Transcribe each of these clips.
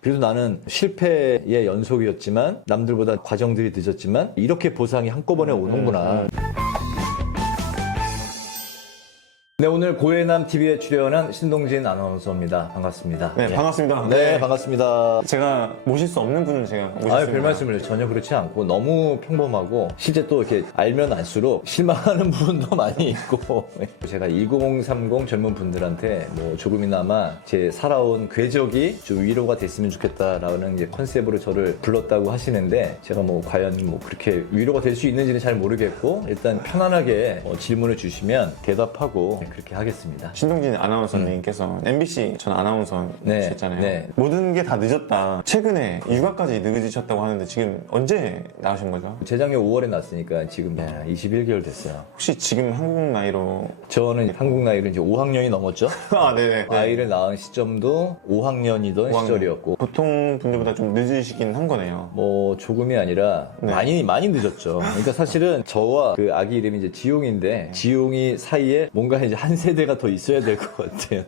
그래도 나는 실패의 연속이었지만 남들보다 과정들이 늦었지만 이렇게 보상이 한꺼번에 오는구나. 네, 오늘 고해남 TV에 출연한 신동진 아나운서입니다. 반갑습니다. 네, 반갑습니다. 네, 반갑습니다. 제가 모실 수 없는 분을 제가 모셨습니다. 아유, 별 말씀을 전혀 그렇지 않고 너무 평범하고 실제 또 이렇게 알면 알수록 실망하는 부분도 많이 있고 제가 1030 젊은 분들한테 뭐 조금이나마 제 살아온 궤적이 좀 위로가 됐으면 좋겠다라는 이제 컨셉으로 저를 불렀다고 하시는데 제가 뭐 과연 뭐 그렇게 위로가 될 수 있는지는 잘 모르겠고 일단 편안하게 질문을 주시면 대답하고 그렇게 하겠습니다. 신동진 아나운서님께서 MBC 전 아나운서셨잖아요. 네. 모든 게 다 늦었다. 최근에 육아까지 늦으셨다고 하는데 지금 언제 나오신 거죠? 재작년 5월에 났으니까 지금 21개월 됐어요. 혹시 지금 한국 나이로 저는 한국 나이로 이제 5학년이 넘었죠. 아, 네네. 아이를 낳은 시점도 5학년이던 5학년. 시절이었고 보통 분들보다 좀 늦으시긴 한 거네요. 뭐 조금이 아니라 네. 많이 늦었죠. 그러니까 사실은 저와 그 아기 이름이 이제 지용인데 지용이 사이에 뭔가 이제 한 세대가 더 있어야 될 것 같아요.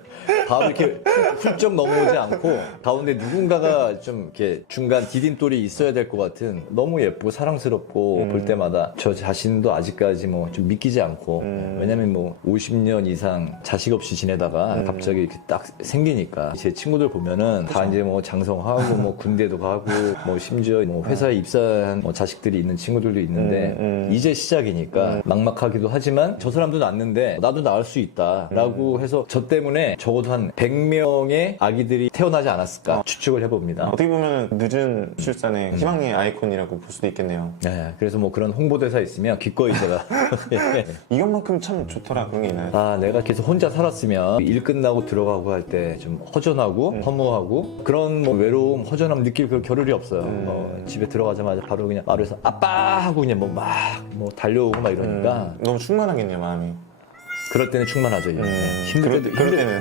바로 이렇게 훌쩍 넘어오지 않고 가운데 누군가가 좀 이렇게 중간 디딤돌이 있어야 될 것 같은 너무 예쁘고 사랑스럽고 볼 때마다 저 자신도 아직까지 뭐 좀 믿기지 않고 왜냐면 뭐 50년 이상 자식 없이 지내다가 갑자기 이렇게 딱 생기니까 제 친구들 보면은 다 이제 뭐 장성하고 뭐 군대도 가고 뭐 심지어 뭐 회사에 입사한 뭐 자식들이 있는 친구들도 있는데 이제 시작이니까 막막하기도 하지만 저 사람도 낳는데 나도 낳을 수 있다라고 해서 저 때문에 적어도 한 100명의 아기들이 태어나지 않았을까 추측을 해봅니다. 어떻게 보면 늦은 출산의 희망의 아이콘이라고 볼 수도 있겠네요. 네, 그래서 뭐 그런 홍보대사 있으면 기꺼이 제가 이것만큼 참 좋더라 그런 게 있나요? 아 내가 계속 혼자 살았으면 일 끝나고 들어가고 할 때 좀 허전하고 허무하고 그런 뭐 외로움 허전함 느낄 그 겨를이 없어요. 집에 들어가자마자 바로 그냥 마루에서 아빠 하고 그냥 뭐 막 뭐 달려오고 막 이러니까 너무 충만하겠네요 마음이. 그럴 때는 충만하죠. 힘들 때도 그럴 때는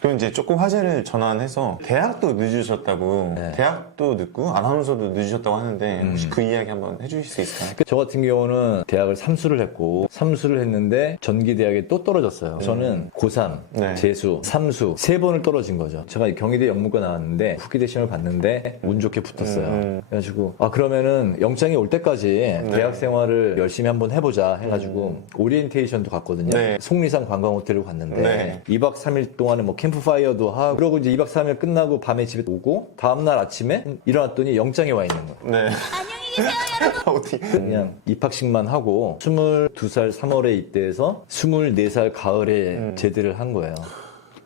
그럼 이제 조금 화제를 전환해서 대학도 늦으셨다고 네. 대학도 늦고 아나운서도 늦으셨다고 하는데 혹시 그 이야기 한번 해주실 수 있을까요? 저 같은 경우는 대학을 삼수를 했고 삼수를 했는데 전기대학에 또 떨어졌어요. 저는 고3, 네. 재수, 삼수 세 번을 떨어진 거죠. 제가 경희대 영문과 나왔는데 후기대 시험을 봤는데 운 좋게 붙었어요. 그래가지고 아 그러면은 영장이 올 때까지 대학 생활을 열심히 한번 해보자 해가지고 오리엔테이션도 갔거든요. 네. 속리산 관광호텔을 갔는데 네. 2박 3일 동안에 뭐 캠프파이어도 하고 그러고 이제 2박 3일 끝나고 밤에 집에 오고 다음날 아침에 일어났더니 영장이 와 있는 거예요. 네. 안녕히 계세요, 여러분. 어떻게? 그냥 입학식만 하고 22살 3월에 입대해서 24살 가을에 제대를 한 거예요.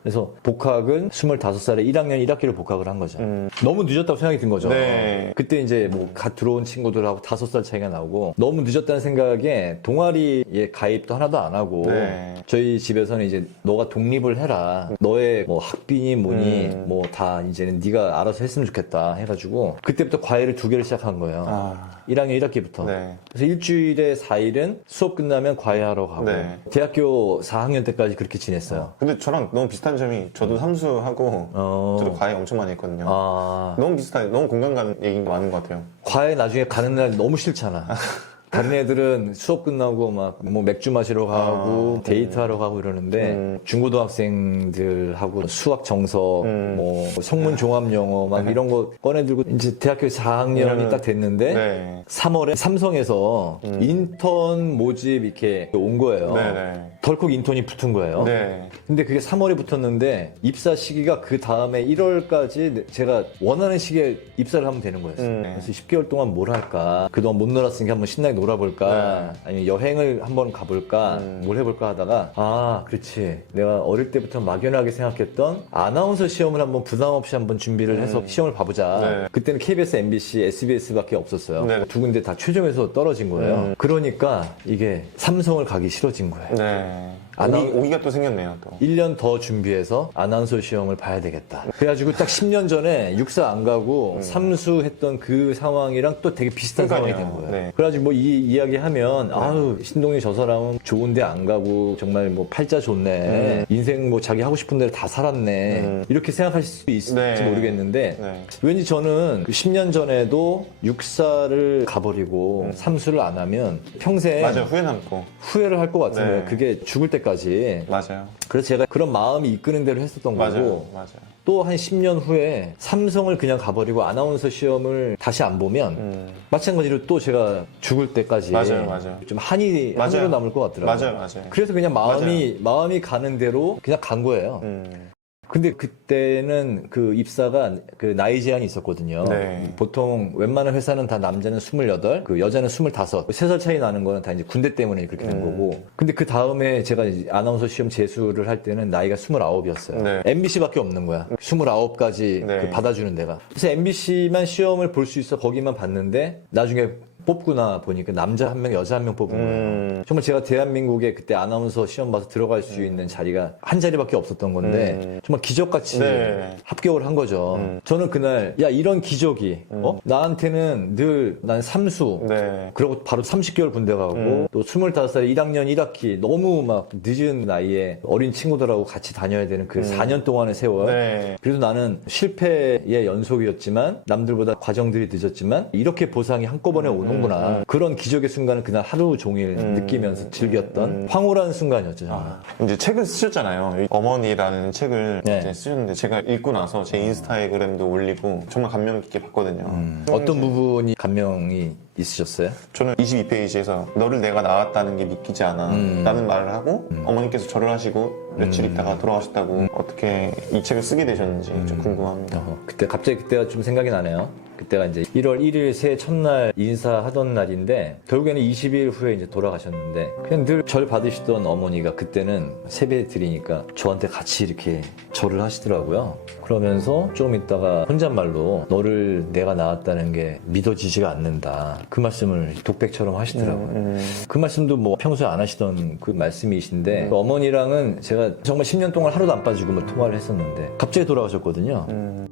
그래서 복학은 25살에 1학년 1학기를 복학을 한 거죠. 너무 늦었다고 생각이 든 거죠. 네. 그때 이제 뭐 갓 들어온 친구들하고 5살 차이가 나오고 너무 늦었다는 생각에 동아리에 가입도 하나도 안 하고 네. 저희 집에서는 이제 너가 독립을 해라. 너의 뭐 학비니 뭐니 뭐 다 이제는 네가 알아서 했으면 좋겠다 해가지고 그때부터 과외를 2개를 시작한 거예요. 아, 1학년 1학기부터. 네. 그래서 일주일에 4일은 수업 끝나면 과외하러 가고 네. 대학교 4학년 때까지 그렇게 지냈어요. 근데 저랑 너무 비슷한 점이 저도 삼수하고 저도 과외 엄청 많이 했거든요. 아, 너무 비슷한, 너무 공감 가는 얘기인 게 많은 것 같아요. 과외 나중에 가는 날 너무 싫잖아. 다른 애들은 수업 끝나고 막 뭐 맥주 마시러 가고 데이트하러 가고 이러는데 중고등학생들하고 수학 정석 뭐 성문 종합 영어 막 이런 거 꺼내들고 이제 대학교 4학년이 딱 됐는데 네. 3월에 삼성에서 인턴 모집 이렇게 온 거예요. 네네. 덜컥 인턴이 붙은 거예요. 네. 근데 그게 3월에 붙었는데 입사 시기가 그 다음에 1월까지 제가 원하는 시기에 입사를 하면 되는 거였어요. 그래서 10개월 동안 뭘 할까? 그동안 못 놀았으니까 한번 신나게 놀아볼까? 아니면 여행을 한번 가볼까? 뭘 해볼까 하다가 아 그렇지 내가 어릴 때부터 막연하게 생각했던 아나운서 시험을 한번 부담 없이 한번 준비를 해서 시험을 봐보자. 네. 그때는 KBS, MBC, SBS밖에 없었어요. 네. 두 군데 다 최종에서 떨어진 거예요. 그러니까 이게 삼성을 가기 싫어진 거예요. 네. 아나- 오기가 또 생겼네요, 또. 1년 더 준비해서 아나운서 시험을 봐야 되겠다. 그래가지고 딱 10년 전에 육사 안 가고 삼수했던 그 상황이랑 또 되게 비슷한 그러니까요. 상황이 된 거예요. 네. 그래가지고 뭐 이 이야기 하면 아유 신동이 저 사람은 좋은데 안 가고 정말 뭐 팔자 좋네. 인생 뭐 자기 하고 싶은 대로 다 살았네. 이렇게 생각하실 수 있을지 네. 모르겠는데 네. 왠지 저는 그 10년 전에도 육사를 가버리고 삼수를 안 하면 평생 맞아요, 후회 남고. 후회를 할 것 같은 네. 거예요. 그게 죽을 때까지. 때까지. 맞아요. 그래서 제가 그런 마음이 이끄는 대로 했었던 맞아요. 거고 맞아요. 또 한 10년 후에 삼성을 그냥 가버리고 아나운서 시험을 다시 안 보면 마찬가지로 또 제가 죽을 때까지 맞아요. 맞아요. 좀 한이 맞아요. 한으로 남을 것 같더라고요. 맞아요. 맞아요. 그래서 그냥 마음이 가는 대로 그냥 간 거예요. 근데 그때는 그 입사가 그 나이 제한이 있었거든요. 네. 보통 웬만한 회사는 다 남자는 28, 그 여자는 25. 3살 차이 나는 거는 다 이제 군대 때문에 그렇게 된 거고. 근데 그 다음에 제가 이제 아나운서 시험 재수를 할 때는 나이가 29이었어요. 네. MBC밖에 없는 거야. 29까지 네. 그 받아주는 데가. 그래서 MBC만 시험을 볼 수 있어 거기만 봤는데 나중에 뽑구나 보니까 남자 한 명, 여자 한 명 뽑은 거예요. 정말 제가 대한민국에 그때 아나운서 시험 봐서 들어갈 수 있는 자리가 한 자리밖에 없었던 건데 정말 기적같이 네. 합격을 한 거죠. 저는 그날 야 이런 기적이 나한테는 늘 난 삼수 네. 그리고 바로 30개월 군대 가고 또 25살에 1학년 1학기 너무 막 늦은 나이에 어린 친구들하고 같이 다녀야 되는 그 4년 동안의 세월. 네. 그래도 나는 실패의 연속이었지만 남들보다 과정들이 늦었지만 이렇게 보상이 한꺼번에 오는구나. 그런 기적의 순간을 그날 하루 종일 느끼면서 즐겼던 황홀한 순간이었죠. 정말. 이제 책을 쓰셨잖아요. 어머니라는 책을 네. 이제 쓰셨는데 제가 읽고 나서 제 인스타그램도 올리고 정말 감명 깊게 봤거든요. 어떤 부분이 감명이 있으셨어요? 저는 22페이지에서 너를 내가 낳았다는 게 믿기지 않아 라는 말을 하고 어머니께서 절을 하시고 며칠 있다가 돌아가셨다고 어떻게 이 책을 쓰게 되셨는지 좀 궁금합니다. 그때 갑자기 그때가 좀 생각이 나네요. 그때가 이제 1월 1일 새해 첫날 인사하던 날인데 결국에는 20일 후에 이제 돌아가셨는데 그냥 늘 절 받으시던 어머니가 그때는 세배 드리니까 저한테 같이 이렇게 절을 하시더라고요. 그러면서 조금 있다가 혼잣말로 너를 내가 낳았다는 게 믿어지지가 않는다. 그 말씀을 독백처럼 하시더라고요. 그 말씀도 뭐 평소에 안 하시던 그 말씀이신데 그 어머니랑은 제가 정말 10년 동안 하루도 안 빠지고 뭐 통화를 했었는데 갑자기 돌아가셨거든요.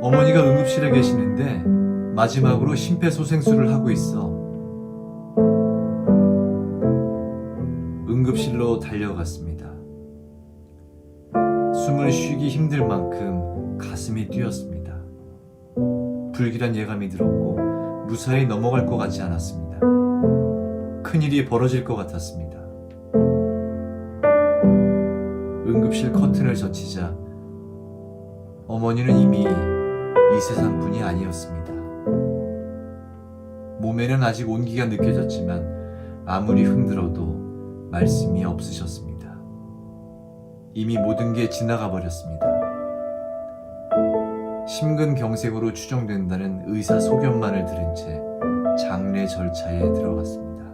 어머니가 응급실에 계시는데 마지막으로 심폐소생술을 하고 있어. 응급실로 달려갔습니다. 숨을 쉬기 힘들 만큼 가슴이 뛰었습니다. 불길한 예감이 들었고 무사히 넘어갈 것 같지 않았습니다. 큰일이 벌어질 것 같았습니다. 응급실 커튼을 젖히자 어머니는 이미 이 세상 분이 아니었습니다. 몸에는 아직 온기가 느껴졌지만 아무리 흔들어도 말씀이 없으셨습니다. 이미 모든 게 지나가 버렸습니다. 심근경색으로 추정된다는 의사 소견만을 들은 채 장례 절차에 들어갔습니다.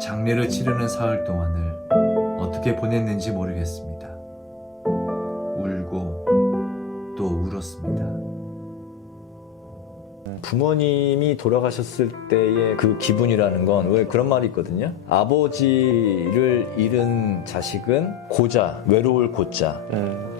장례를 치르는 사흘 동안을 어떻게 보냈는지 모르겠습니다. 울고 또 울었습니다. 부모님이 돌아가셨을 때의 그 기분이라는 건 왜 그런 말이 있거든요. 아버지를 잃은 자식은 고자, 외로울 고자,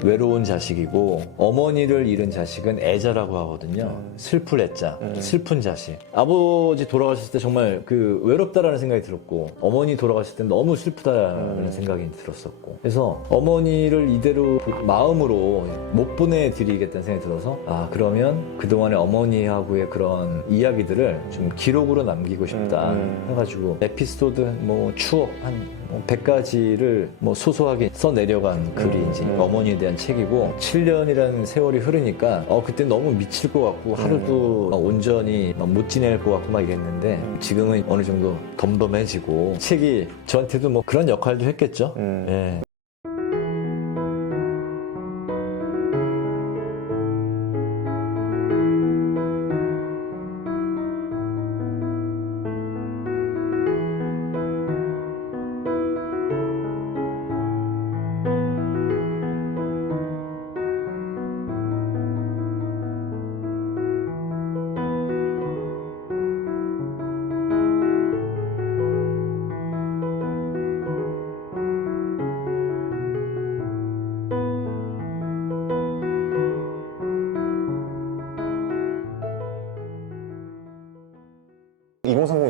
외로운 자식이고 어머니를 잃은 자식은 애자라고 하거든요. 슬플 애자, 슬픈 자식. 아버지 돌아가셨을 때 정말 그 외롭다라는 생각이 들었고 어머니 돌아가셨을 때 너무 슬프다라는 생각이 들었었고 그래서 어머니를 이대로 마음으로 못 보내드리겠다는 생각이 들어서 그러면 그동안의 어머니하고의 그런 이야기들을 좀 기록으로 남기고 싶다 해가지고 에피소드 뭐 추억 한 100가지를 뭐 소소하게 써내려간 글이 이제 어머니에 대한 책이고 7년이라는 세월이 흐르니까 그때 너무 미칠 것 같고 하루도 막 온전히 막 못 지낼 것 같고 막 이랬는데 지금은 어느 정도 덤덤해지고 책이 저한테도 뭐 그런 역할도 했겠죠. 예.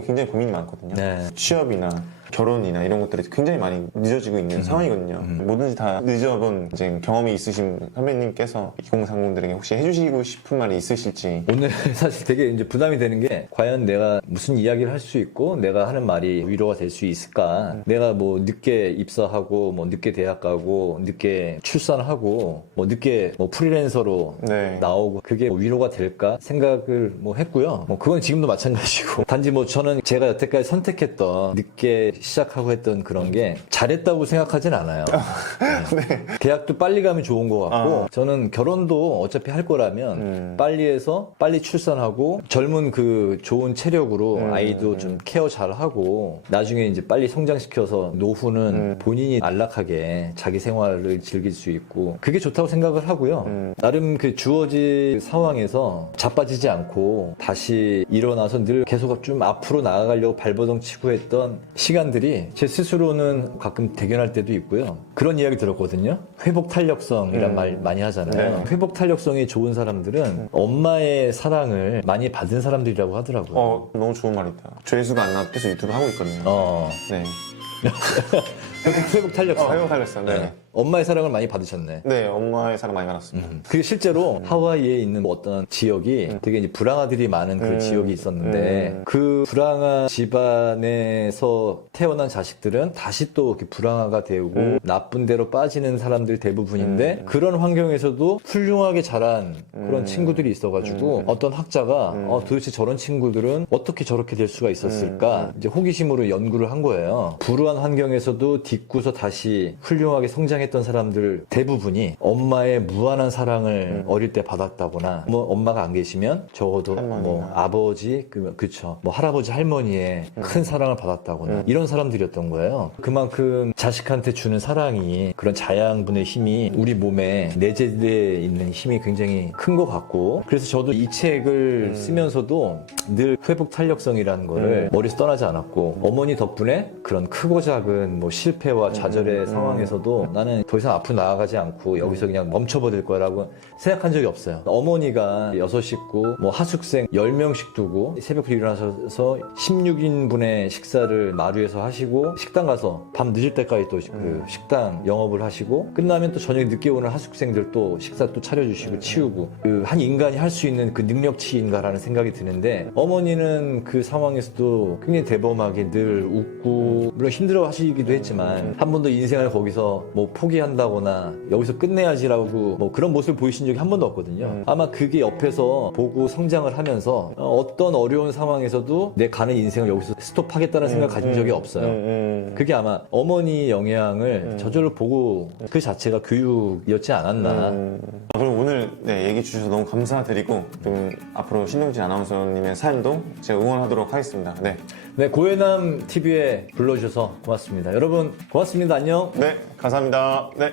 때문에 굉장히 고민이 많거든요. 네. 취업이나 결혼이나 이런 것들이 굉장히 많이 늦어지고 있는 상황이거든요. 뭐든지 다 늦어본 이제 경험이 있으신 선배님께서 2030들에게 혹시 해주시고 싶은 말이 있으실지. 오늘 사실 되게 이제 부담이 되는 게 과연 내가 무슨 이야기를 할 수 있고 내가 하는 말이 위로가 될 수 있을까? 내가 뭐 늦게 입사하고 뭐 늦게 대학 가고 늦게 출산하고 뭐 늦게 뭐 프리랜서로 네. 나오고 그게 뭐 위로가 될까 생각을 뭐 했고요. 뭐 그건 지금도 마찬가지고 단지 뭐 저는 제가 여태까지 선택했던 늦게 시작하고 했던 그런 게 잘했다고 생각하진 않아요. 네. 대학도 빨리 가면 좋은 것 같고 저는 결혼도 어차피 할 거라면 빨리 해서 빨리 출산하고 젊은 그 좋은 체력으로 아이도 좀 케어 잘 하고 나중에 이제 빨리 성장시켜서 노후는 본인이 안락하게 자기 생활을 즐길 수 있고 그게 좋다고 생각을 하고요. 나름 그 주어진 상황에서 자빠지지 않고 다시 일어나서 늘 계속 좀 앞으로 나아가려고 발버둥 치고 했던 시간들이 제 스스로는 가끔 대견할 때도 있고요. 그런 이야기 들었거든요. 회복 탄력성이란 말 많이 하잖아요. 네. 회복 탄력성이 좋은 사람들은 엄마의 사랑을 많이 받은 사람들이라고 하더라고요. 너무 좋은 말이다. 조회수가 안 나와도 계속 유튜브 하고 있거든요. 네. 네. 회복 탄력성. 회복 탄력성. 네. 엄마의 사랑을 많이 받으셨네. 네, 엄마의 사랑 많이 받았습니다. 그게 실제로 하와이에 있는 어떤 지역이 되게 이제 불황아들이 많은 그 지역이 있었는데 그 불황아 집안에서 태어난 자식들은 다시 또 이렇게 불황아가 되고 나쁜 데로 빠지는 사람들 대부분인데 그런 환경에서도 훌륭하게 자란 그런 친구들이 있어가지고 어떤 학자가 도대체 저런 친구들은 어떻게 저렇게 될 수가 있었을까 이제 호기심으로 연구를 한 거예요. 불우한 환경에서도 딛고서 다시 훌륭하게 성장했던 사람들 대부분이 엄마의 무한한 사랑을 어릴 때 받았다거나 뭐 엄마가 안 계시면 적어도 할머니나. 뭐 아버지 그쵸 뭐 할아버지 할머니의 큰 사랑을 받았다거나 이런 사람들이었던 거예요. 그만큼 자식한테 주는 사랑이 그런 자양분의 힘이 우리 몸에 내재되어 있는 힘이 굉장히 큰 것 같고 그래서 저도 이 책을 쓰면서도 늘 회복 탄력성이라는 거를 머리에서 떠나지 않았고 어머니 덕분에 그런 크고 작은 뭐 실패와 좌절의 상황에서도 나는 더 이상 앞으로 나아가지 않고 여기서 그냥 멈춰버릴 거라고 생각한 적이 없어요. 어머니가 6식구 뭐 하숙생 10명씩 두고 새벽부터 일어나셔서 16인분의 식사를 마루에서 하시고 식당 가서 밤 늦을 때까지 또 그 식당 영업을 하시고 끝나면 또 저녁에 늦게 오는 하숙생들 또 식사 또 차려주시고 치우고 그 한 인간이 할 수 있는 그 능력치인가라는 생각이 드는데 어머니는 그 상황에서도 굉장히 대범하게 늘 웃고 물론 힘들어 하시기도 했지만 한 번도 인생을 거기서 뭐 포기한다거나 여기서 끝내야지라고 뭐 그런 모습을 보이신 적이 한 번도 없거든요. 아마 그게 옆에서 보고 성장을 하면서 어떤 어려운 상황에서도 내 가는 인생을 여기서 스톱하겠다는 생각을 가진 적이 없어요. 그게 아마 어머니 영향을 저절로 보고 그 자체가 교육이었지 않았나. 그럼 오늘 네, 얘기 주셔서 너무 감사드리고 좀 앞으로 신동진 아나운서님의 삶도 제가 응원하도록 하겠습니다. 네, 네, 고해남 TV에 불러주셔서 고맙습니다. 여러분 고맙습니다. 안녕. 네, 감사합니다. 네.